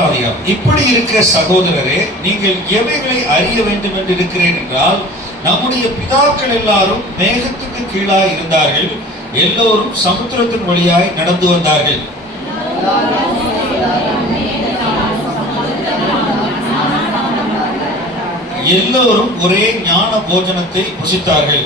10 இப்படி இருக்க சகோதரரே, நீங்கள் எவைகளை அறிய வேண்டும் என்று இருக்கிறேன் என்றால், நம்முடைய பிதாக்கள் எல்லாரும் மேகத்துக்கு கீழாய் இருந்தார்கள், எல்லோரும் சமுத்திரத்தின் வழியாய் நடந்து வந்தார்கள். எல்லோரும் ஒரே ஞான போஜனத்தை புசித்தார்கள்.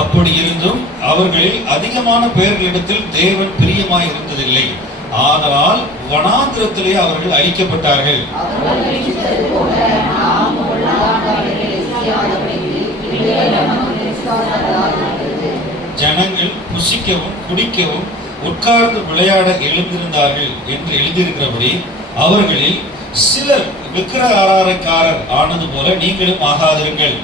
அப்படி இருந்தும் அவர்களில் அதிகமான பேர்களிடத்தில் தேவன் பிரியமாய் இருந்ததில்லை. ஆதலால் வனாந்திரத்திலே அவர்கள் அழிக்கப்பட்டார்கள். ஜனங்கள் புசிக்கவும் குடிக்கவும் உட்கார்ந்து விளையாட எழுந்திருந்தார்கள் என்று எழுதியிருக்கிறபடி அவர்களில் சிலர் விக்கிரக ஆராதனைக்காரர் ஆனது போல நீங்களும் ஆகாதிருங்கள்.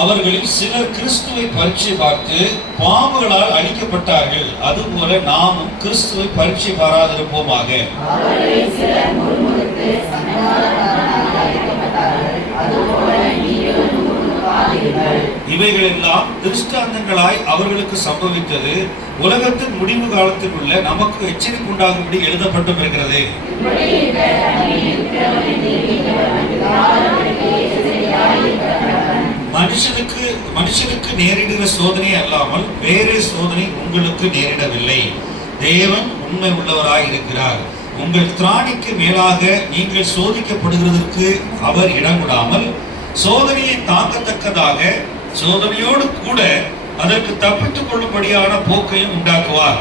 அவர்களில் சிலர் கிறிஸ்துவை பரீட்சை பார்த்து பாம்புகளால் அழிக்கப்பட்டார்கள். அதுபோல நாமும் கிறிஸ்துவை பரீட்சை பாராதிருப்போமாக. இவைகளெல்லாம் திருஷ்டாந்தங்களாய் அவர்களுக்கு சம்பவித்தது உலகத்தின் முடிவு காலத்தில் உள்ள நமக்கு எச்சரிக்கை உண்டாகும்படி எழுதப்பட்டும் இருக்கிறது. மனுஷனுக்கு நேரிடுகிற சோதனை அல்லாமல் வேறே சோதனை உங்களுக்கு நேரிடவில்லை. தேவன் உண்மை உள்ளவராய் இருக்கிறார். உங்கள் திராணிக்கு மேலாக நீங்கள் சோதிக்கப்படுகிறதற்கு அவர் இடம் விடாமல் சோதனையை தாங்கத்தக்கதாக சோதனையோடு கூட அதற்கு தப்பித்துக் கொள்ளும்படியான போக்கையும் உண்டாக்குவார்.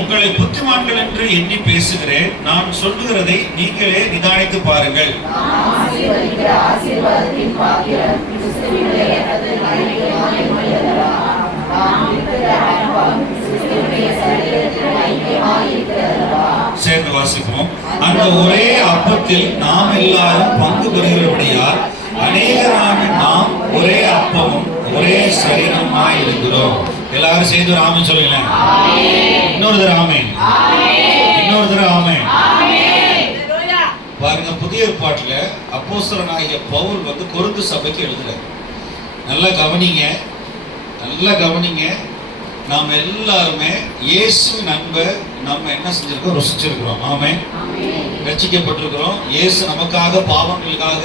உங்களை புத்திமான்கள் என்று எண்ணி பேசுகிறேன். நான் சொல்லுகிறதை நீங்களே நிதானித்து பாருங்கள். சேர்ந்து வாசிப்போம். அந்த ஒரே அப்பத்தில் நாம் எல்லாரும் பங்கு பெறுகிறபடியால் அநேகரான நாம் ஒரே அப்பமும் ஒரே சரீரமாய் இருக்கிறோம். எல்லாரும் சேர்ந்து ஆமென் சொல்லுங்க. இன்னொரு தடவை ஆமென். இன்னொரு தடவை ஆமென். பாருங்க, புதிய ஏற்பாட்டுல அப்போஸ்தலனாகிய பவுல் கொரிந்து சபைக்கு எழுதுறார். நல்லா கவனிங்க, நல்லா கவனிங்க. நாம் எல்லாருமே இயேசுவின் அன்பை நம்ம என்ன செஞ்சிருக்கோம்? ருசிச்சிருக்கிறோம். ஆமென். ரட்சிக்கப்பட்டிருக்கிறோம். இயேசு நமக்காக பாவங்களுக்காக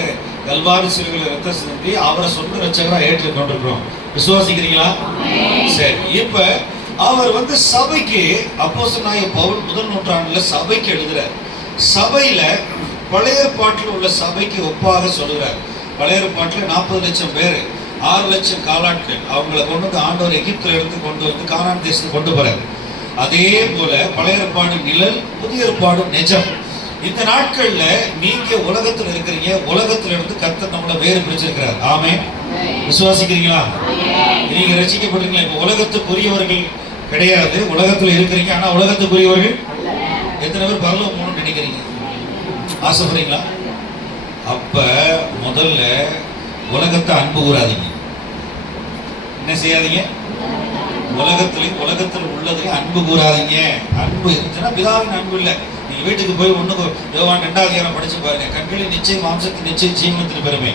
கல்வாரி சிலுவையில் ரத்தம் சிந்தி அவரை சொந்த ரட்சகராக ஏற்றுக்கொண்டிருக்கிறோம். விசுவாசிக்கிறீங்களா? சரி. இப்ப அவர் சபைக்கு அப்போஸ்தலனாகிய பவுல் முதல் நூற்றாண்டுல சபைக்கு எழுதுறார். சபையில பழைய ஏற்பாட்டில் உள்ள சபைக்கு ஒப்பாக சொல்லுறார். பழைய ஏற்பாட்டில் 40 லட்சம் பேர், 6 லட்சம் காலாட்கள், அவங்களை கொண்டு ஆண்டவர் எகிப்தில் எடுத்து கொண்டு கானான் தேசத்துக்கு கொண்டு போறார். அதே போல பழைய ஏற்பாடு நிழல், புதிய ஏற்பாடு நிஜம். இந்த நாட்கள்ல நீங்க உலகத்துல இருக்கிறீங்க, உலகத்துல இருந்து கர்த்தர் நம்மளை வேறு பிரிச்சிருக்கிறார். ஆமென். விசுவாசிக்கிறீங்களா? நீங்க ரட்சிக்கப்பட்டீங்களா? இப்ப உலகத்துக்குரியவர்கள் கிடையாது, உலகத்துல இருக்கிறீங்க. ஆனா உலகத்துக்குரியவர்கள் எத்தனை பேர் பரலோகம் போகணும்னு நினைக்கிறீங்க? ஆசைப்படுறீங்களா? அப்ப முதல்ல உலகத்தை அன்பு கூறாதீங்க. என்ன செய்யாதீங்க? உலகத்தில் உள்ளதுக்கு அன்பு கூறாதீங்க. அன்பு இருந்துச்சுன்னா பிதாவின் அன்பு இல்லை. நீங்க வீட்டுக்கு போய் யோவான் 2ஆம் அதிகாரம் படிச்சு பாருங்க. கண்களின் நிச்சயம் மாம்சத்தின் நிச்சயம் ஜீவனத்தின் பெருமை.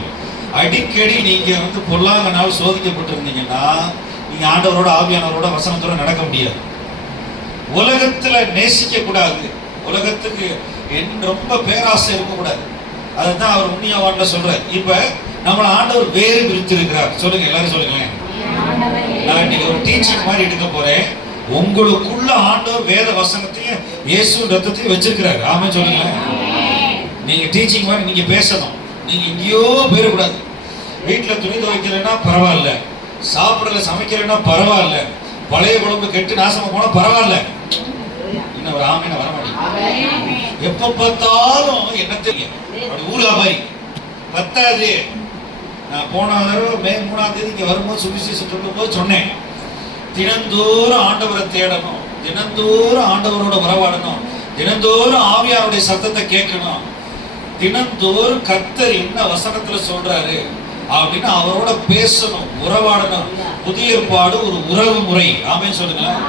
அடிக்கடி நீங்க பொல்லாங்கனால் சோதிக்கப்பட்டு இருந்தீங்கன்னா நீங்க ஆண்டவரோட ஆவியானவரோட வசனத்தோட நடக்க முடியாது. உலகத்துல நேசிக்க கூடாது. உலகத்துக்கு ரொம்ப பேராசை இருக்கக்கூடாது. அதுதான் அவர் உண்மையாவான்ல சொல்றார். இப்ப நம்மள ஆண்டவர் வேறு பிரித்திருக்கிறார். சொல்லுங்க, எல்லாரும் சொல்லுங்களேன். நான் இன்னைக்கு ஒரு டீச்சிங் மாதிரி எடுக்க போறேன். உங்களுக்குள்ள ஆண்டவர் வேத வசனத்தையும் இயேசு ரத்தத்தையும் வச்சிருக்கிறார். ஆமென் சொல்லுங்க. நீங்க டீச்சிங் மாதிரி நீங்க பேசணும். நீங்க எங்கேயோ போயிடக்கூடாது. வீட்டுல துணி துவைக்கலைன்னா பரவாயில்ல, சாப்பிடல சமைக்கலைன்னா பரவாயில்ல, பழைய குழம்பு கெட்டு நாசமா போனா பரவாயில்ல. இன்னும் ஒரு ஆமென் வர மாட்டேங்குது. எப்ப பார்த்தாலும் என்ன தெரியும் அப்படி ஊழா மாதிரி பத்தாது. நான் போன தடவை மே 3ஆம் தேதி இங்க வரும்போது சுவிசேஷம் சொல்லும் போது சொன்னேன், தினந்தோறும் ஆண்டவரை தேடணும், தினந்தோறும் ஆண்டவரோட உறவாடணும், தினந்தோறும் ஆவியாருடைய சத்தத்தை கேட்கணும், தினந்தோறும் கர்த்தர் என்ன வசனத்துல சொல்றாரு அப்படின்னு அவரோட பேசணும், உறவாடணும். புதிய ஏற்பாடு ஒரு உறவு முறை. ஆமென் சொல்லுங்களேன்.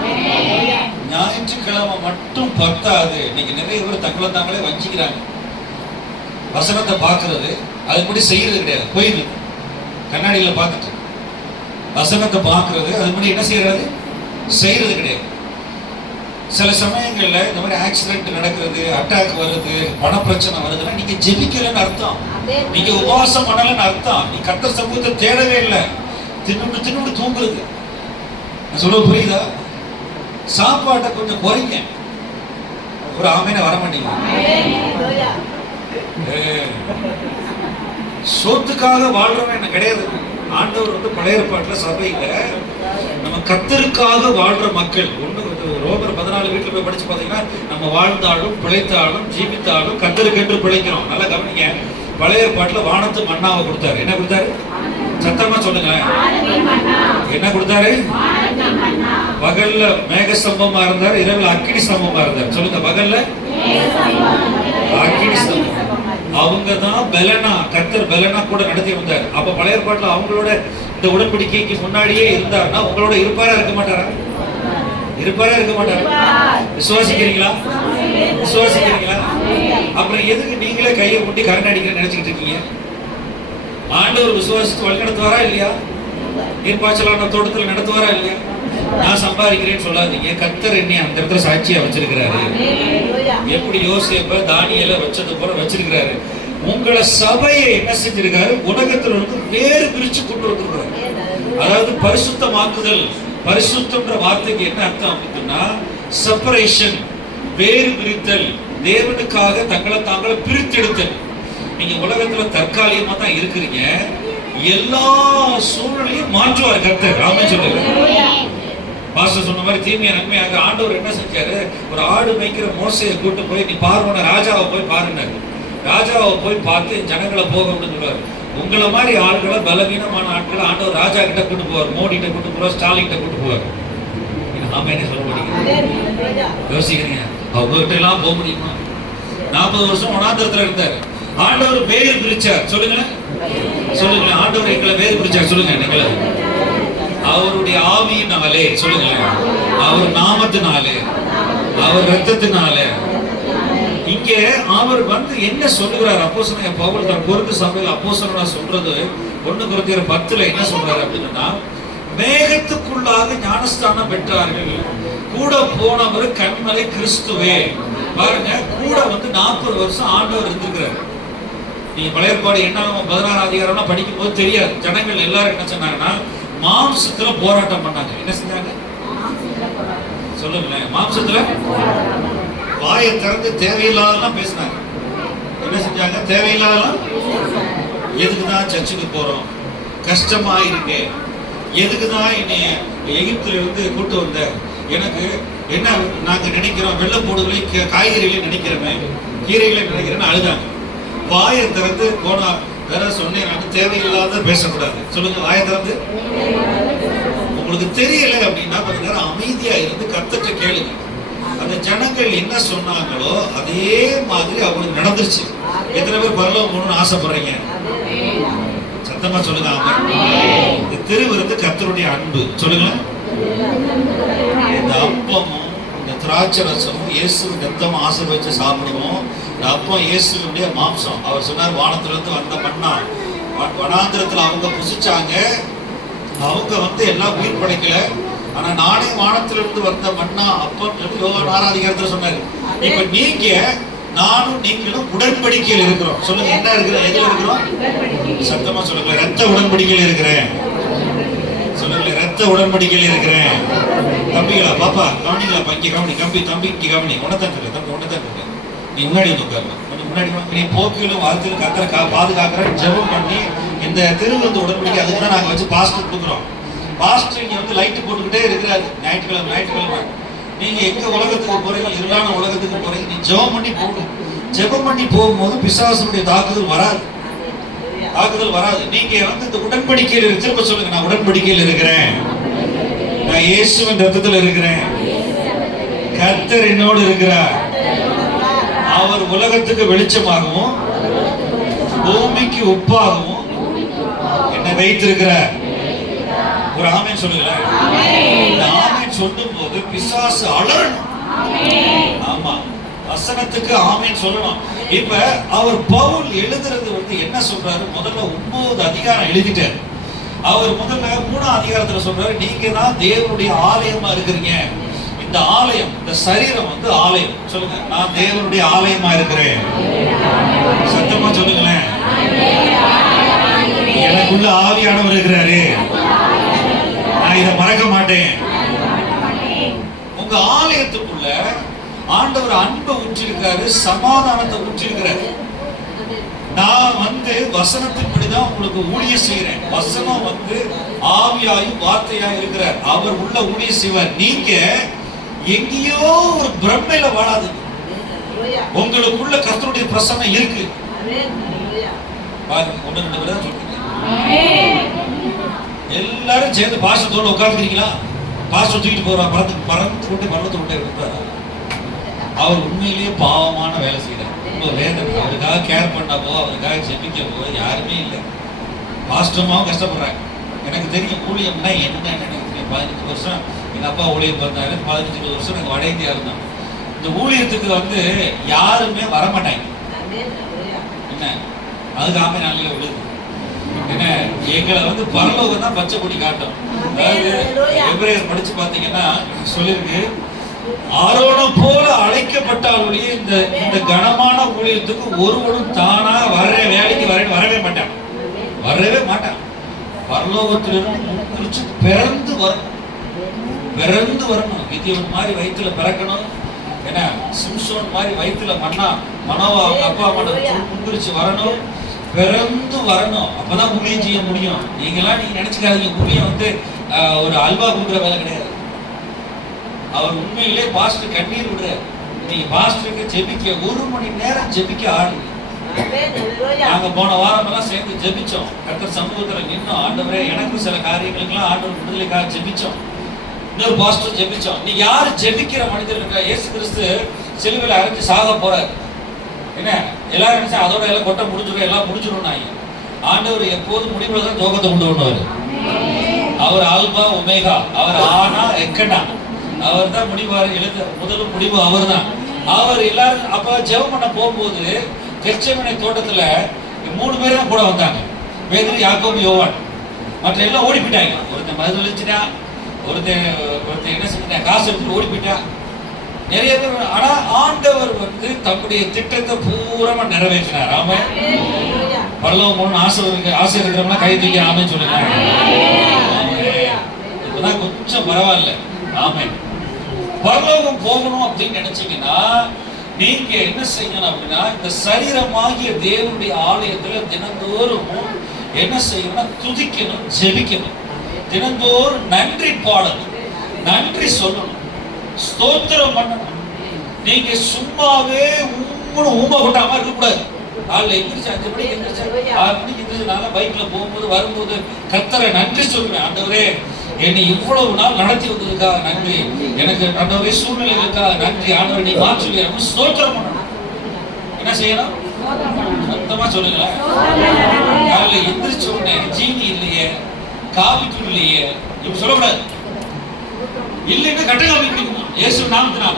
ஞாயிற்றுக்கிழமை மட்டும் பத்தாது. இன்னைக்கு நிறைய பேர் தங்களை தாங்களே வஞ்சிக்கிறாங்க. வசனத்தை பார்க்கறது அதுபடி செய்யறது கிடையாது, போயிடுது. கண்ணாடியில பார்த்துட்டு வசனத்தை பார்க்கறது அதுபடி என்ன செய்யறது, செய்யறது கிடையாது. சில சமயங்கள்ல இந்த மாதிரி ஆக்சிடென்ட் நடக்கிறது, அட்டாக் வருது, பண பிரச்சனை வருதுன்னா நீங்க ஜெபிக்கலன்னு அர்த்தம், நீங்க உபவாசம் பண்ணலன்னு அர்த்தம். நீ கர்த்தர் சமூகத்தை தேடவே இல்லை, தின்னு தூங்குறது. நான் சொல்ல புரியுதா? சாப்பாட்டை கொஞ்சம் குறைங்க. ஒரு ஆமேன வர மாட்டீங்க. சொத்துக்காக வாழ்றவன் என்ன கிடையாது. ஆண்டவர் வந்து பழைய ஏற்பாட்டுல சபையில நம்ம கர்த்தருக்காக வாழ்ற மக்கள். ரோமர் 14 வீட்டுல போய் படிச்சு பாத்தீங்கன்னா, நம்ம வாழ்ந்தாலும் பிழைத்தாலும் ஜீவித்தாலும் கர்த்தருக்கென்று பிழைக்கிறோம். நல்லா கவனிங்க. பழைய ஏற்பாட்டுல வானத்து மன்னாவை கொடுத்தாரு. என்ன கொடுத்தாரு? சத்தமா சொல்லுங்க. என்ன கொடுத்தாரு? பகல்ல மேக ஸ்தம்பமா இருந்தார், இரவுல அக்கினி ஸ்தம்பமா இருந்தார். சொல்லுங்க. பகல்ல அக்கினி ஸ்தம்பம். அவங்க தான் பெலனா, கர்த்தர் பெலனா கூட நடத்தி வந்தார். அப்ப பழைய ஏற்பாட்டுல அவங்களோட இந்த உடன்படிக்கைக்கு முன்னாடியே இருந்தார்னா உங்களோட இருப்பாரா இருக்க மாட்டாரா? இருப்பாரா இருக்க மாட்டாரா? விசுவாசிக்கிறீங்களா? விசுவாசிக்கிறீங்களா? அப்புறம் எதுக்கு நீங்களே கையை முட்டி கரண் அடிக்கிற நினைச்சுக்கிட்டு இருக்கீங்க? ஆண்டவர் விசுவாசித்து வழி நடத்துவாரா இல்லையா? நீர்ப்பாய்ச்சலான தோட்டத்தில் நடத்துவாரா இல்லையா? நான் சம்பாதிக்கிறேன்னு சொல்லாதீங்க. கர்த்தர் என்னை அந்த இடத்துல சாட்சியா வச்சிருக்கிறாரு. எப்படி யோசேப்ப தானியேல வச்சது போல வச்சிருக்கிறாரு. உங்களை சபையை என்ன செஞ்சிருக்காரு? உலகத்துல இருந்து வேறு பிரிச்சு கொண்டு வந்திருக்கிறாரு. அதாவது பரிசுத்தமாக்குதல். பரிசுத்தம்ன்ற வார்த்தைக்கு என்ன அர்த்தம் அப்படின்னா, செப்பரேஷன், வேறு பிரித்தல், தேவனுக்காக தங்களை தாங்களை பிரித்தெடுத்தல். நீங்க உலகத்துல தற்காலிகமா தான் இருக்கிறீங்க, எல்லா சூழ்நிலையும் மாற்றுவார் கர்த்தர். ஆமென் சொல்லுங்க. பாஸ்டர் சொன்ன மாதிரி தீமையை நன்மையாக ஆண்டவர் என்ன செஞ்சாரு? ஒரு ஆடு மேய்க்கிற மோசையை கூட்டு போய் நீ பார்வன ராஜாவை போய் பாருனாரு. ராஜாவை போய் பார்த்து ஜனங்களை போக அப்படின்னு சொல்லுவாரு. உங்களை மாதிரி ஆட்களை, பலவீனமான ஆட்களை ஆண்டவர் ராஜா கிட்ட கூட்டு போவார், மோடி கிட்ட கூட்டு போவார், ஸ்டாலின் கிட்ட கூட்டு போவார். ஆமென் சொல்ல முடியுங்க. யோசிக்கிறீங்க, அவங்க கிட்ட எல்லாம் போக முடியுமா? 40 வருஷம் வனாந்திரத்துல இருந்தார். ஆண்டவர் வேறு பிரிச்சார். சொல்லுங்களேன், சொல்லுங்களேன். ஆண்டவர் எங்களை வேறு பிரிச்சார். சொல்லுங்க. நீங்களே அவருடைய ஆவியினாலே, சொல்லுங்களேன், அவர் நாமத்தினாலே, அவர் ரத்தத்தினாலே. இங்கே அவர் வந்து என்ன சொல்லுகிறார்? அப்போஸ்தலனாகிய பவுல் தன் கொரிந்து சபையில் அப்போஸ்தலனா சொல்றது 1 கொரிந்தியர் 10 என்ன சொல்றாரு அப்படின்னா, மேகத்துக்குள்ளாக ஞானஸ்தானம் பெற்றார்கள், கூட போனவர் கண்மலை கிறிஸ்துவே. பாருங்க, கூட வந்து 40 வருஷம் ஆண்டவர் இருந்திருக்கிறார். நீங்க பழைய ஏற்பாடு என்ன 16 அதிகாரம்னா படிக்கும் போது தெரியாது. ஜனங்கள் எல்லாரும் என்ன சொன்னாங்கன்னா, மாம்சத்துல போராட்டம் பண்ணாங்க. என்ன செஞ்சாங்க? சொல்லுங்களேன். மாம்சத்துல வாயை திறந்து தேவையில்லாதெல்லாம் பேசினாங்க. என்ன செஞ்சாங்க? தேவையில்லாதெல்லாம். எதுக்குதான் சர்ச்சுக்கு போறோம்? கஷ்டமா இருக்கு. எதுக்குதான் என்னை எகிப்துல இருந்து கூட்டு வந்த? எனக்கு என்ன நாங்க நினைக்கிறோம், வெள்ளைப்பூடுகளையும் காய்கறிகளையும் நினைக்கிறோமே, கீரைகளையும் நினைக்கிறேன்னு அழுதாங்க. வாயை திறந்து போனா வேற சொன்னேன், நான் தேவையில்லாத பேசக்கூடாது. சொல்லுங்க. வாயை திறந்து உங்களுக்கு தெரியல அப்படின்னா கொஞ்ச நேரம் அமைதியா இருந்து கர்த்தர்ட்ட கேளுங்க. அந்த ஜனங்கள் என்ன சொன்னாங்களோ அதே மாதிரி அவங்களுக்கு நடந்துருச்சு. எத்தனை பேர் பரலோகம் போகணும்னு ஆசைப்படுறீங்க? சத்தமா சொல்லுங்க. இந்த திருவிருந்து கர்த்தருடைய அன்பு. சொல்லுங்க. இந்த அப்பமும் இந்த திராட்சை ரசமும் இயேசுவின் ரத்தமும் ஆசீர்வதிச்சு சாப்பிடுவோம். இந்த அப்பம் இயேசுவினுடைய மாம்சம். அவர் சொன்னார், வானத்திலிருந்து வந்த மன்னா. வனாந்திரத்துல அவங்க புசிச்சாங்க, அவங்க வந்து எல்லாம் உயிர் படைக்கல. ஆனா நானே வானத்திலிருந்து வந்த மன்னா அப்பம் சொல்லி யோவான் 6 அதிகாரத்துல சொன்னாரு. இப்ப நீங்க நானும் நீங்களும் உடன்படிக்கையில் இருக்கிறோம். சொல்லுங்க. என்ன இருக்கிறோம்? எதுல இருக்கிறோம்? சத்தமா சொல்லுங்க. ரத்த உடன்படிக்கையில் இருக்கிறேன். சொல்லுங்க. ரத்த உடன்படிக்கையில் இருக்கிறேன். தம்பிகளா, பாப்பா கவனிங்களா? இங்க கவனி. தம்பி இங்க கவனி. உன்னதான் இருக்கு. தம்பி உன்னதான் இருக்கு. நீ முன்னாடி வந்து உட்காரலாம். கொஞ்சம் முன்னாடி நீ போக்கிலும் வாழ்க்கையிலும் கர்த்தரை பாதுகாக்கிறேன் ஜெபம் பண்ணி இந்த திருவிருந்து உடன்படிக்கை அதுக்கு தான் நாங்க வச்சு பாஸ்டர் கொடுக்குறோம். பாஸ்டர் இங்க வந்து லைட் போட்டுக்கிட்டே இருக்கிறாரு ஞாயிற்றுக்கிழமை. நீங்க எங்க உலகத்துக்கு போறீங்க? இருளான உலகத்துக்கு போறீங்க. நீ ஜெபம் பண்ணி போகணும். ஜெபம் பண்ணி போகும்போது பிசாசுடைய தாக்குதல் வராது. நீங்க வந்து இந்த உடன்படிக்கையில் திரும்ப சொல்லுங்க. நான் உடன்படிக்கையில் இருக்கிறேன். நான் இயேசுவின் ரத்தத்தில் இருக்கிறேன். கர்த்தர் என்னோடு இருக்கிறார். அவர் உலகத்துக்கு வெளிச்சமாகவும் பூமிக்கு உப்பாகவும் வைத்திருக்கிறார். ஒரு ஆமென் சொல்லுங்களேன். இந்த ஆமென் சொல்லும் போது பிசாசு அலறணும். ஆமா, வசனத்துக்கு ஆமென் சொல்லணும். இப்ப அவர் பவுல் எழுதுறது வந்து என்ன சொல்றாரு? முதல்ல 9 அதிகாரம் எழுதிட்டார். அவர் முதல்ல 3ஆம் அதிகாரத்துல சொல்றாரு, நீங்க தான் தேவனுடைய ஆலயமா இருக்கிறீங்க. இந்த ஆலயம், இந்த சரீரம் வந்து ஆலயம். சொல்லுங்க, நான் தேவனுடைய ஆலயமா இருக்கிறேன். சத்தமா சொல்லுங்களேன். எனக்குள்ள ஆவியானவர் இருக்கிறாரு, நான் இதை மறக்க மாட்டேன். உங்க ஆலயத்துக்குள்ள ஆண்டவர் அன்பை ஊற்றிருக்காரு, சமாதானத்தை ஊற்றிருக்கிறாரு. நான் வந்து வசனத்தின்படிதான் உங்களுக்கு ஊழியம் செய்கிறேன். வசனம் வந்து ஆவியாயும் வார்த்தையாயும் இருக்கிறார். அவர் உள்ள ஊழியம் செய்வார். நீங்க எங்கேயோ ஒரு பிரம்மையில வாழாது. உங்களுக்குள்ள கர்த்தருடைய பிரசன்னம் இருக்கு. பாருங்க, 1-2 பேர் தான் சொல்றீங்க. எல்லாரும் சேர்ந்து பாசத்தோட உட்கார்ந்துக்கிறீங்களா? பாசம் தூக்கிட்டு போறா, பறந்து கொண்டு பள்ளத்தை விட்டு எடுத்தாரா? அவர் உண்மையிலேயே பாவமான வேலை செய்யறார். ரொம்ப வேதனை. அவருக்காக கேர் பண்ணவோ, அவருக்காக ஜெபிக்கவோ யாருமே இல்லை. பாஸ்டமாவும் கஷ்டப்படுறாங்க. எனக்கு தெரியும் ஊழியம்னா என்னன்னு. எனக்கு 15 வருஷம் எங்க அப்பா ஊழியம் பண்ணாரு. 15 வருஷம் நாங்கள் வட இந்தியா இருந்தோம். இந்த ஊழியத்துக்கு வந்து யாருமே வரமாட்டாங்க. என்ன அதுக்கு ஆமை நாளில விழுது. என்ன எங்களை வந்து பரலோகம் தான் பச்சை கொடி காட்டும். அதாவது எபிரேயர் படிச்சு பார்த்தீங்கன்னா சொல்லியிருக்கு, ஆரோனை போல அழைக்கப்பட்டாலுடைய இந்த கனமான ஊழியத்துக்கு ஒருவனும் தானா வேலைக்கு வரவே மாட்டான். வரவே மாட்டான். பரலோகத்திலிருந்து குறிச்சு பிறந்து வரணும். கிதியோன் மாதிரி வயிற்றுல பிறக்கணும். ஏன்னா சிம்சோன் மாதிரி வயிற்றுல மனோவா அவங்க அப்பா முன்குறிச்சு வரணும், பிறந்து வரணும். அப்பதான் ஊழியம் செய்ய முடியும். நீங்க நினைச்சுக்காதீங்க, ஊழியம் வந்து ஒரு அல்வா கொடுக்குற வேலை கிடையாது. அவர் உண்மையிலே பாஸ்டர் கண்ணீர் விடுறாரு. நீங்க பாஸ்டருக்கு ஜெபிக்க 1 மணி நேரம் ஜெபிக்க ஆடுங்க. நாங்க போன வாரம் எல்லாம் சேர்ந்து ஜெபிச்சோம். கர்த்தர் சமூகத்துல நின்னோம். ஆண்டவரே, எனக்கு சில காரியங்களுக்கெல்லாம் ஆண்டவர் விடுதலைக்காக ஜெபிச்சோம். இன்னொரு பாஸ்டர் ஜெபிச்சோம். நீ யாரு ஜெபிக்கிற மனிதர் இருக்கா? இயேசு கிறிஸ்து சிலுவையில அரைஞ்சு சாக போறாரு. என்ன எல்லாரும் நினைச்சா அதோட எல்லாம் கொட்ட முடிஞ்சிடும், எல்லாம் முடிஞ்சிடும். ஆண்டவர் எப்போதும் முடிவுல தான் ஜோகத்தை கொண்டு வருவாரு. அவர் ஆல்பா ஒமேகா, அவர் ஆனா எக்கடா, அவர் தான் முடிவாரு. முதலும் முடிவு அவர் தான். அவர் எல்லாரும் அப்ப ஜெபம் பண்ண போகும்போது கெத்செமனே தோட்டத்துல 3 பேர் தான் கூட வந்தாங்க. பேதுரு, யாக்கோபு, யோவான். மற்ற எல்லாம் ஓடி போயிட்டாங்க. ஒருத்தன் மதுளிச்சுட்டா, ஒருத்தன் என்ன செஞ்சுட்டான், காசு எடுத்துட்டு ஓடி போயிட்டா. நிறைய பேர். ஆனா ஆண்டவர் வந்து தம்முடைய திட்டத்தை பூரமா நிறைவேற்றினார். ஆமா, பரலோகம் போகணும்னு ஆசை இருக்கிறவங்க கை தூக்கி ஆமே சொல்லுங்க. இப்பதான் கொஞ்சம் பரவாயில்ல. ஆமே, பரலோகம் போகணும் அப்படின்னு நினைச்சீங்கன்னா நீங்க என்ன செய்யணும் அப்படின்னா, இந்த சரீரமாகிய தேவனுடைய ஆலயத்துல தினந்தோறும் என்ன செய்யணும்னா துதிக்கணும், ஜெபிக்கணும். தினந்தோறும் நன்றி பாடணும், நன்றி சொல்லணும், ஸ்தோத்திரம் பண்ணணும். நீங்க சும்மாவே ஊமை கொட்டாம இருக்கக்கூடாது. காலைல எந்திரிச்சு 5 மணிக்கு எந்திரிச்சு 6 மணிக்கு எந்திரிச்சனால பைக்ல போகும்போது வரும்போது கர்த்தரை நன்றி சொல்றேன். ஆண்டவரே, என்னை இவ்வளவு நாள் நடத்தி வந்ததுக்காக நன்றி. எனக்கு ஆண்டவரே சூழ்நிலைகளுக்காக நன்றி. ஆண்டவரை நீ மாற்றுவியா ஸ்தோத்திரம் பண்ணணும். என்ன செய்யணும்? சத்தமா சொல்லுங்களேன். காலைல எந்திரிச்ச உடனே ஜீனி இல்லையே, காபி தூள் இல்லையே, இப்ப சொல்லக்கூடாது. இல்லைன்னா கட்ட காபி குடிக்கணும். இயேசு நாமத்தினால.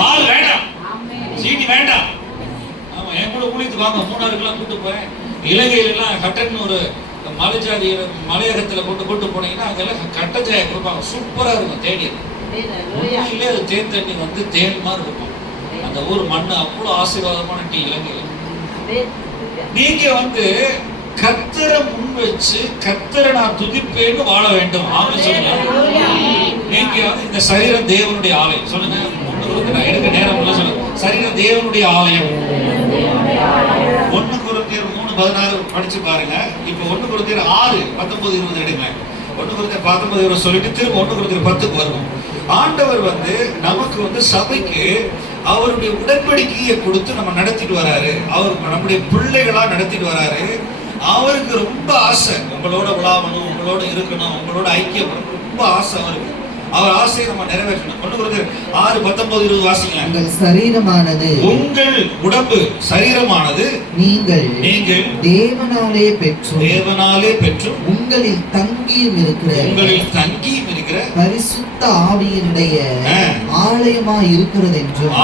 பால் வேண்டாம், ஜீனி வேண்டாம். ஆமா, என் கூட ஊழியத்துக்கு வாங்க. 3 கூட்டு போறேன். இலங்கையில எல்லாம் கட்டன்னு ஒரு மலைஜாதி மலையகத்துல கூட்டு போனீங்கன்னா அங்கெல்லாம் கட்டச்சாய கொடுப்பாங்க. சூப்பரா இருக்கும். தேடியது உண்மையிலே அது தேன் தண்ணி வந்து தேன் மாதிரி இருக்கும். அந்த ஊர் மண்ணு அவ்வளவு ஆசீர்வாதமான டீ. இலங்கையில நீங்க வந்து கர்த்தரை முன் வச்சு கர்த்தரை நான் துதிப்பேன்னு வாழ வேண்டும். ஆமென் சொல்லுங்க. நீங்க வந்து இந்த சரீரம் தேவனுடைய ஆலயம். சொல்லுங்க, நான் எடுக்க நேரம் இல்ல. சொல்லுங்க, சரீரம் தேவனுடைய ஆலயம். 1 கொரிந்தியர் 3:16 படிச்சு பாருங்க. இப்ப 1 கொரிந்தியர் 6:19-20 எடுங்க. 1 கொரிந்தியர் 19 சொல்லிட்டு திரும்ப 1 கொரிந்தியர் 10க்கு வருவோம். ஆண்டவர் வந்து நமக்கு வந்து சபைக்கு அவருடைய உடன்படிக்கையை கொடுத்து நம்ம நடத்திட்டு வராரு. அவர் நம்முடைய பிள்ளைகளா நடத்திட்டு வராரு. அவருக்கு ரொம்ப ஆசை உங்களோட விழாவணும், உங்களோட இருக்கணும், உங்களோட ஐக்கியப்படணும். ரொம்ப ஆசை அவருக்கு. அவர் ஆசையை நம்ம நிறைவேற்றணும். 6:19-20 வாசிக்கலாம். உங்கள் சரீரமானது, உங்கள் உடம்பு சரீரமானது நீங்கள் தேவனாலே பெற்றும் உங்களில் தங்கியும் இருக்கிற பரிசுத்த ஆவியினுடைய ஆலயமாய் இருக்கிறது என்றும்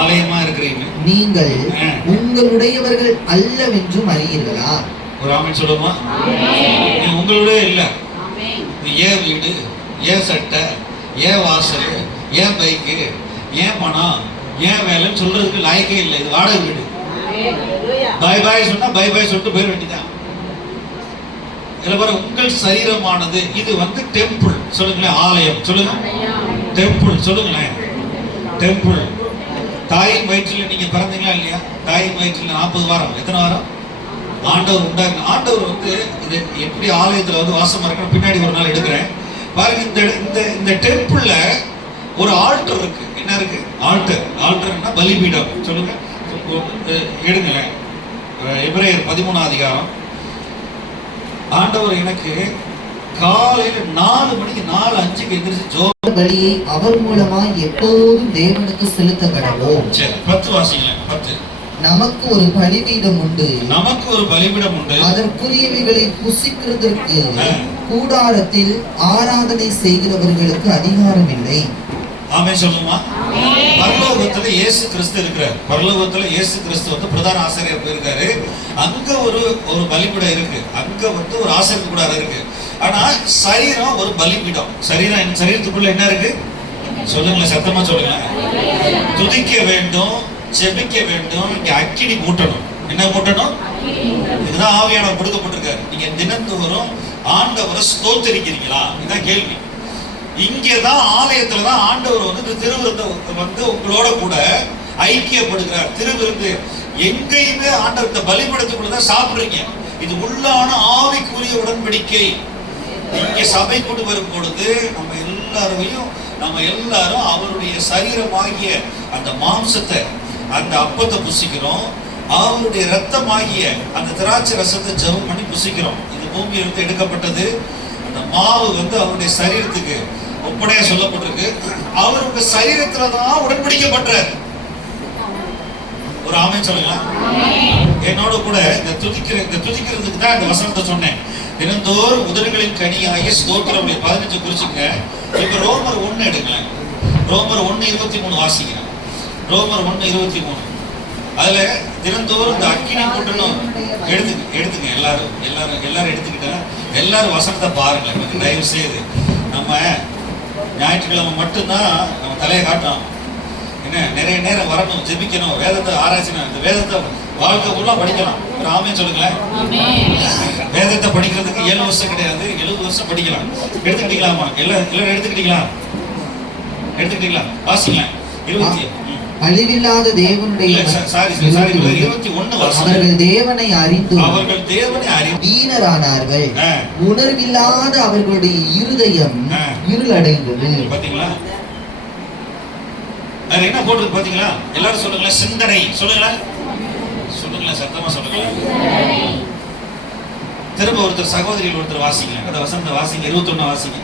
நீங்கள் உங்களுடையவர்கள் அல்லவென்றும் அறியீர்களா? ஒரு ஆமென் சொல்லுமா? நீ உங்களுடைய இல்ல. ஏன் வீடு, ஏன் சட்டை, ஏன் வாசல், ஏன் பைக்கு, ஏன் பணம், ஏன் வேலைன்னு சொல்றதுக்கு லாய்க்கே இல்லை. இது வாடகை வீடு. பாய் பாய் சொன்னா பாய் பாய் சொல்லிட்டு போயிட வேண்டியதான். இதுல பாரு, உங்கள் சரீரமானது இது வந்து டெம்பிள். சொல்லுங்களேன், ஆலயம். சொல்லுங்க, டெம்பிள். சொல்லுங்களேன், டெம்பிள். தாயின் வயிற்றில் நீங்க பிறந்தீங்களா இல்லையா? தாயின் வயிற்றில் 40 வாரம். எத்தனை வாரம்? ஆண்டவர் உண்டாங்க. ஆண்டவர் வந்து இது எப்படி ஆலயத்துல வந்து வாசமா இருக்கணும் பின்னாடி ஒரு நாள் எடுக்கிறேன் பாருங்க. இந்த டெம்பிள்ல ஒரு ஆல்டர் இருக்கு. என்ன இருக்கு? ஆல்டர்னா பலிபீடம். சொல்லுங்க, எடுங்களேன். எபிரேயர் 13ஆம் அதிகாரம். ஆண்டவர் எனக்கு காலையில 4 மணிக்கு 4:05க்கு எந்திரிச்சு ஜோப பலியை அவர் மூலமா எப்போதும் தேவனுக்கு செலுத்த கடவோம். சரி, 10 வாசிங்களேன். 10. நமக்கு ஒரு பலிபீடம் உண்டு, அதற்குரியவைகளை புசிக்கிறதற்கு கூடாரத்தில் ஆராதனை செய்கிறவர்களுக்கு அதிகாரம் இல்லை. ஆமென் சொல்லுமா? பரலோகத்துல இயேசு கிறிஸ்து இருக்கிறார். பரலோகத்துல இயேசு கிறிஸ்து வந்து பிரதான ஆசிரியர் போயிருக்காரு. அங்க ஒரு பலிபீடம் இருக்கு. அங்க வந்து ஒரு ஆசிரியர் கூடாரம் இருக்கு. ஆனா சரீரம் ஒரு பலிபீடம். சரீரத்துக்குள்ள என்ன இருக்கு? சொல்லுங்களேன், சத்தமா சொல்லுங்களேன். துதிக்க வேண்டும், ஜெபிக்க வேண்டும். இங்க அக்கினி மூட்டணும். என்ன மூட்டணும்? இதுதான் ஆவியானவர் கொடுக்கப்பட்டிருக்காரு. நீங்க தினந்தோறும் ஆண்டவரை ஸ்தோத்திரிக்கிறீங்களா? இதுதான் கேள்வி. இங்கதான் ஆலயத்துலதான் ஆண்டவர் வந்து திருவிருந்த வந்து உங்களோட கூட ஐக்கியப்படுகிறார். திருவிருந்து எங்கேயுமே ஆண்டவர் பலிபீடத்துக்குள்ளதான் சாப்பிடுறீங்க. இது உள்ளான ஆவிக்குரிய உடன்படிக்கை. இங்க சபை கொண்டு வரும் பொழுது நம்ம எல்லாரும் அவருடைய சரீரமாகிய அந்த மாம்சத்தை, அந்த அப்பத்தை புசிக்கிறோம். அவருடைய ரத்தமாகிய அந்த திராட்சை ரசத்தை ஜெபம் பண்ணி புசிக்கிறோம். இது பூமியிலிருந்து எடுக்கப்பட்டது. அந்த மாவு வந்து அவருடைய சரீரத்துக்கு ஒப்பனையா சொல்லப்பட்டிருக்கு. அவர் உங்க சரீரத்துலதான் உடன்படிக்கப்பட்டார். ஒரு ஆமென் சொல்லுங்க. என்னோட கூட இந்த துதிக்கிறதுக்கு தான் இந்த வசனத்தை சொன்னேன். தினந்தோறும் உதடுகளின் கனியாகிய ஸ்தோத்திரம் 15 குறிச்சுங்க. இப்ப ரோமர் 1 எடுங்களேன். ரோமர் 1:23 வாசிக்கிறேன். ரோமர் 1:23. அதுல தினந்தோறும் இந்த அக்கினி கூட்டணும். எடுத்துங்க எல்லாரும் எடுத்துக்கிட்டா எல்லாரும் வசனத்தை பாருங்க. தயவு செய்து நம்ம ஞாயிற்றுக்கிழமை மட்டும்தான் நம்ம தலையை காட்டணும். என்ன, நிறைய நேரம் வரணும், ஜெபிக்கணும், வேதத்தை ஆராய்ச்சணும். இந்த வேதத்தை வாழ்க்கை ஃபுல்லா படிக்கலாம். ஒரு ஆமென் சொல்லுங்களேன். வேதத்தை படிக்கிறதுக்கு 7 வருஷம் கிடையாது, 70 வருஷம் படிக்கலாம். எடுத்துக்கிட்டீங்களாமா? எல்லாரும் எடுத்துக்கிட்டீங்களா? வாசிக்கலாம். 20 அழிவில்லாத தேவனுடைய 21 அவர்கள் தேவனை அறிந்து வீணரானார்கள். உணர்வில்லாத அவர்களுடைய இருதயம் இருளடைந்தது. பாத்தீங்களா? என்ன போட்டிருக்கு பாத்தீங்களா? எல்லாரும் சொல்லுங்களேன், சிந்தனை. சொல்லுங்களேன், சத்தமா சொல்லுங்களேன். திரும்ப ஒருத்தர் சகோதரிகள் ஒருத்தர் வாசிங்க. அந்த வசனத்தை வாசிங்க. 21 வாசிங்க.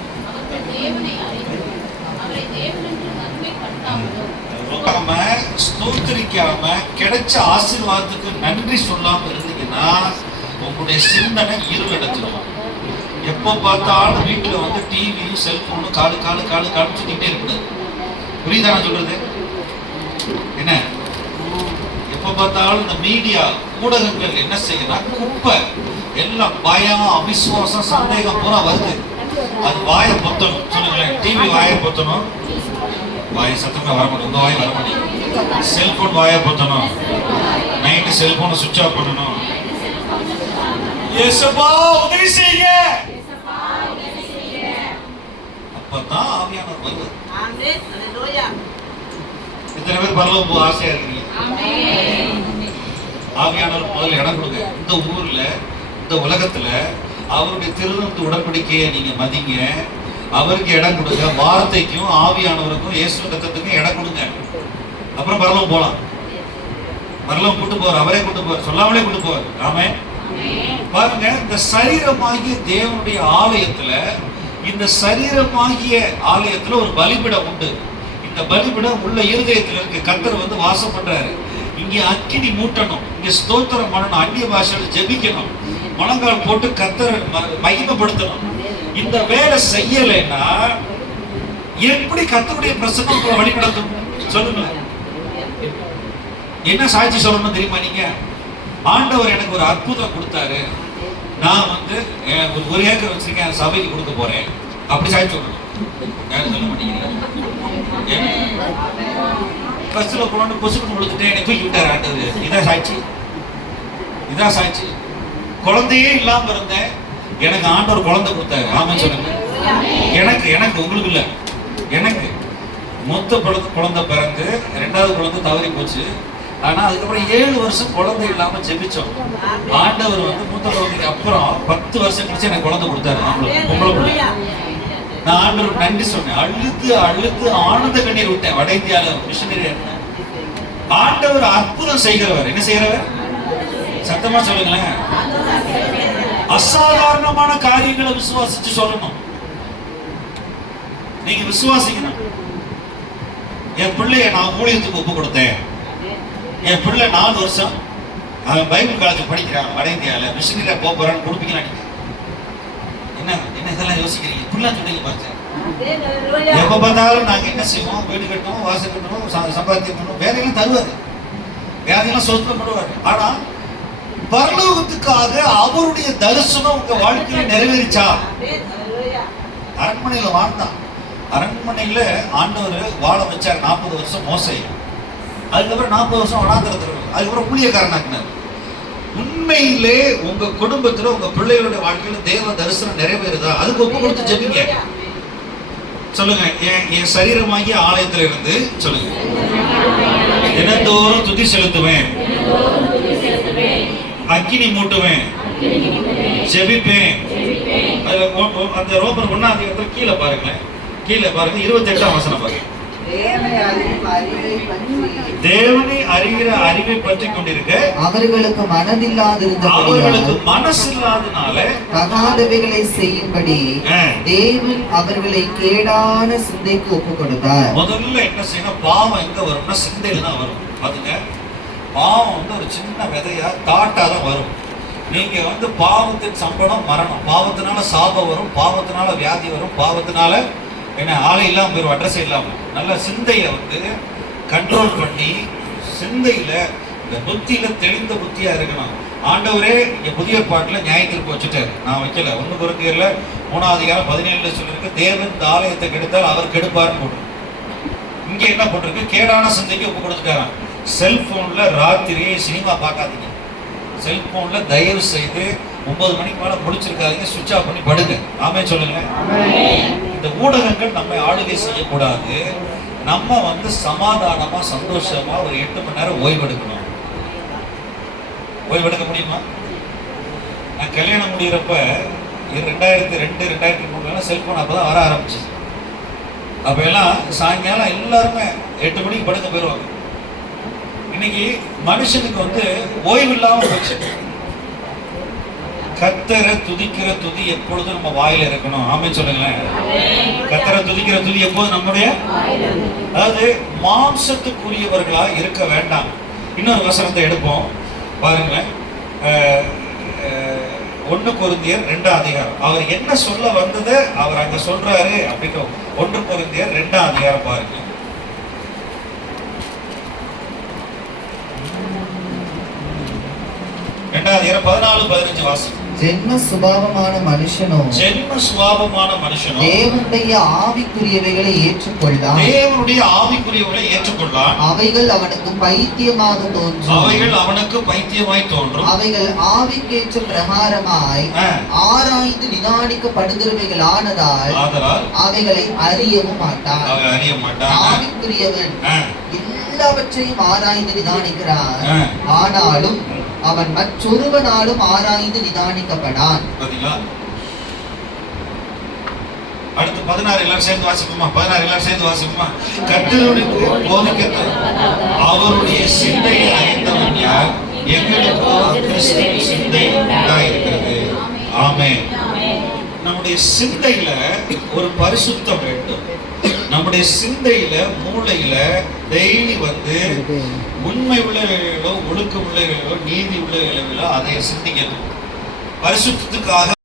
ஸ்தோத்திரிக்காம கிடைச்ச ஆசீர்வாதத்துக்கு நன்றி சொல்லாம இருந்தீங்கன்னா உங்களுடைய சிந்தனை இருளடைஞ்சிடும். எப்போ பார்த்தாலும் வீட்டுல வந்து டிவியும் செல்போனும் காலு சுத்திட்டே இருக்கக்கூடாது. புரியுதா நான் சொல்றது? என்ன, எப்ப பார்த்தாலும் இந்த மீடியா ஊடகங்கள் என்ன செய்யணும்? குப்பை எல்லாம் பயம், அவிசுவாசம், சந்தேகம் பூரா வருது. அது வாயை பொத்தணும். சொல்லுங்களேன், டிவி வாயை பொத்தணும். வாயை சத்தமே வரமாட்டேன். இந்த வாய் வரமாட்டேன். செல்போன் வாயை பொத்தணும். நைட்டு செல்போனை சுவிட்ச் ஆஃப் பண்ணணும். இயேசுப்பா உதவி செய்யுங்க. அப்பதான் ஆவியானவர் வருவார். ஆமென். ஹல்லேலூயா. எத்தனை பேர் பரலோகம் போக ஆசையா இருக்கீங்க? ஆமென். ஆவியானவர் முதல்ல இடம் கொடுங்க. இந்த ஊர்ல, இந்த உலகத்துல அவருடைய திருவிருந்து உடன்படிக்கையை நீங்க மதிங்க. அவருக்கு இடம் கொடுங்க. வார்த்தைக்கும் ஆவியானவருக்கும் இயேசு ரத்தத்துக்கும் இடம் கொடுங்க. அப்புறம் பரலோகம் போலாம். பரலோகம் கூட்டு போவார். அவரே கூட்டு போவார். சொல்லாமலே கூட்டு போவார். ஆமென். பாருங்க, இந்த சரீரமாகிய தேவனுடைய ஆலயத்துல இந்த சரீரமாகிய ஆலயத்துல ஒரு பலிபீடம் உண்டு. இந்த பலிபீடம் உள்ள இருதயத்துல இருக்கு. கர்த்தர் வந்து வாசம் பண்றாரு. இங்க அக்கினி மூட்டணும், இங்க ஸ்தோத்திரம் பண்ணணும், அந்நிய பாஷையில ஜெபிக்கணும், முழங்கால் போட்டு கர்த்தரை மகிமைப்படுத்தணும். இந்த வேலை செய்யலைன்னா எப்படி கர்த்தருடைய பிரசன்னம் வழி நடத்தும் சொல்லுங்க. என்ன சாட்சி சொல்லணும் தெரியுமா? நீங்க ஆண்டவர் எனக்கு ஒரு அற்புதம் கொடுத்தாரு, நான் வந்து ஒரு ஏக்கர் வச்சிருக்கேன், சபைக்கு கொடுக்க போறேன், அப்படி சாட்சி சொல்லணும். யாரும் சொல்ல மாட்டீங்க. பஸ்ல கொண்டு கொசுக்கு கொடுத்துட்டு என்னை தூக்கி விட்டாரு ஆண்டவர். இதான் சாட்சி, இதான் சாட்சி. குழந்தையே இல்லாம இருந்தேன், எனக்கு ஆண்டவர் குழந்தை கொடுத்தாரு. ஆமா சொல்லுங்க. எனக்கு உங்களுக்கு இல்ல, எனக்கு மொத்த குழந்தை பிறந்து 2வது குழந்தை தவறி போச்சு. ஆனா அதுக்கப்புறம் 7 வருஷம் குழந்தை இல்லாம ஜெபிச்சோம். ஆண்டவர் வந்து மூத்த குழந்தைக்கு அப்புறம் 10 வருஷம் கழிச்சு எனக்கு குழந்தை கொடுத்தாரு. பொம்பளை பிள்ளை. நான் ஆண்டவருக்கு நன்றி சொன்னேன். அழுது ஆனந்த கண்ணீர் விட்டேன். வட இந்தியால மிஷனரியா இருந்தேன். ஆண்டவர் அற்புதம் செய்கிறவர். என்ன செய்கிறவர்? சத்தமா சொல்லுங்களேன். அசாதாரணமான காரியங்களை விசுவாசிச்சு சொல்லணும். நீங்க விசுவாசிக்கணும். என் பிள்ளைய நான் ஊழியத்துக்கு ஒப்பு கொடுத்தேன். என் பிள்ளை 4 வருஷம் அவன் பைபிள் காலேஜ் படிக்கிறான், வட இந்தியாவில் மிஷனரியா போறான்னு கொடுப்பீங்களா? நீங்க என்ன இதெல்லாம் யோசிக்கிறீங்க? இப்படிலாம் சொன்னீங்க பாருங்க. எப்ப பார்த்தாலும் நாங்க என்ன செய்வோம்? வீடு கட்டணும், வாசல் கட்டணும், சம்பாத்தியம் பண்ணணும், வேலையெல்லாம் தருவாரு, வேலையெல்லாம் சொந்தம் பண்ணுவாரு. ஆனா பரலோகத்துக்காக அவருடைய தரிசனம் உங்க வாழ்க்கையில நிறைவேறிச்சா? அரண்மனையில வாழ்ந்தான். அரண்மனையில ஆண்டவர் வாழ வச்சார் 40 வருஷம் மோசை. அதுக்கப்புறம் 40 வருஷம் வனாந்தரத்தில், அதுக்கப்புறம் ஊழியக்காரனாக்குனார். உண்மையிலே உங்க குடும்பத்துல உங்க பிள்ளைகளுடைய வாழ்க்கையில தேவ தரிசனம் நிறைவேறுதா? அதுக்கு ஒப்பு கொடுத்து ஜெபிங்க. சொல்லுங்க. என் சரீரமாகிய ஆலயத்துல இருந்து சொல்லுங்க, தினந்தோறும் துதி செலுத்துவேன், அக்கினி மூட்டுவேன், ஜெபிப்பேன். அந்த ரோமர் 1ஆம் அதிகாரத்துல கீழே பாருங்களேன், கீழே பாருங்க 28ஆம் வசனம் பாருங்க. தேவனை அறிகிற அறிவை பற்றி கொண்டிருக்க அவர்களுக்கு அவர்களுக்கு மனசில்லாதனால தகாதவைகளை செய்யும்படி தேவன் அவர்களை கேடான சிந்தைக்கு ஒப்பு கொடுத்தார். முதல்ல என்ன செய்யணும்? பாவம் எங்க வரும்னா சிந்தையில தான் வரும். அதுங்க பாவம் வந்து ஒரு சின்ன விதையா தாட்டாதான் வரும். நீங்க வந்து பாவத்தின் சம்பளம் மரணம். பாவத்தினால சாபம் வரும், பாவத்தினால வியாதி வரும், பாவத்தினால என்ன ஆளை இல்லாம போயிடும், அட்ரஸ் இல்லாம. நல்ல சிந்தையை வந்து கண்ட்ரோல் பண்ணி சிந்தையில இந்த புத்தியில தெளிந்த புத்தியா இருக்கணும். ஆண்டவரே இங்க புதிய பாட்டுல நியாயத்திற்கு வச்சுட்டாரு, நான் வைக்கல. 1 கொரிந்தியர்ல 3ஆம் அதிகாரம் 17 சொல்லிருக்கு, தேவன் இந்த ஆலயத்தை கெடுத்தால் அவர் கெடுப்பாருன்னு போட்டு. இங்க என்ன போட்டிருக்கு? கேடான சிந்தைக்கு ஒப்பு கொடுத்துட்டாராம். செல்போன்ல ராத்திரியே சினிமா பார்க்காதீங்க. செல்போன்ல தயவு செய்து 9 மணிக்கு மேல முடிச்சிருக்காதீங்க, சுவிட்ச் ஆஃப் பண்ணி படுங்க. ஆமே சொல்லுங்க. இந்த ஊடகங்கள் நம்மை ஆளுகை செய்யக்கூடாது. நம்ம வந்து சமாதானமா சந்தோஷமா ஒரு 8 மணி நேரம் ஓய்வெடுக்கணும். ஓய்வெடுக்க முடியுமா? நான் கல்யாணம் முடிகிறப்ப 2002 2003 செல்போன் அப்பதான் வர ஆரம்பிச்சு. அப்ப எல்லாம் சாயங்காலம் எல்லாருமே 8 மணிக்கு படுக்க போயிடுவாங்க. இன்னைக்கு மனுஷனுக்கு வந்து ஓய்வு இல்லாம போச்சு. கர்த்தரை துதிக்கிற துதி எப்பொழுதும் நம்ம வாயில இருக்கணும். ஆமே சொல்லுங்களேன். கர்த்தரை துதிக்கிற துதி எப்போதும் நம்முடைய, அதாவது மாம்சத்துக்குரியவர்களா இருக்க வேண்டாம். இன்னொரு வசனத்தை எடுப்போம் பாருங்க. 1 கொரிந்தியர் 2ஆம் அதிகாரம். அவர் என்ன சொல்ல வந்தது அவர் அங்க சொல்றாரு அப்படின்னு 1 கொரிந்தியர் 2ஆம் அதிகாரம் பாருங்க. 2ஆம் அதிகாரம் 14-15 வாசி. ஜென்ம சுபாவமான மனுஷனோ தேவனுடைய ஆவிக்குரியவைகளை ஏற்றுக்கொள்ளான். தேவனுடைய ஆவிக்குரியவைகளை ஏற்றுக்கொள்ளான். அவைகள் அவனுக்கு பைத்தியமாக தோன்றும். அவைகள் அவனுக்கு பைத்தியமாய் தோன்றும். அவைகள் ஆவிக்கேற்ற பிரகாரமாய் ஆராய்ந்து நிதானிக்கப்படுகிறவைகள் ஆனதால் அவைகளை அறியவும் மாட்டான். ஆவிக்குரியவன் எல்லாவற்றையும் ஆராய்ந்து நிதானிக்கிறான், ஆனாலும் அவன் மற்றொருவனாலும் ஆராய்ந்து நிதானிக்கப்படான். அடுத்து 16 எல்லாரும் சேர்ந்து வாசிப்போமா? 16 எல்லாரும் சேர்ந்து வாசிப்போமா? கர்த்தருக்கு போதிக்க அவருடைய சிந்தையை அறிந்தவன் யார்? எங்களுக்கோ கிறிஸ்துவின் சிந்தை உண்டாயிருக்கிறது. ஆமென். நம்முடைய நம்முடைய சிந்தையில ஒரு பரிசுத்தம் வேண்டும். நம்முடைய சிந்தையில மூளையில டெய்லி வந்து உண்மை உள்ளவைகளோ ஒழுக்க உள்ளவைகளோ நீதி உள்ளவைகளோ அதை சிந்திக்கணும். பரிசுத்தத்துக்காக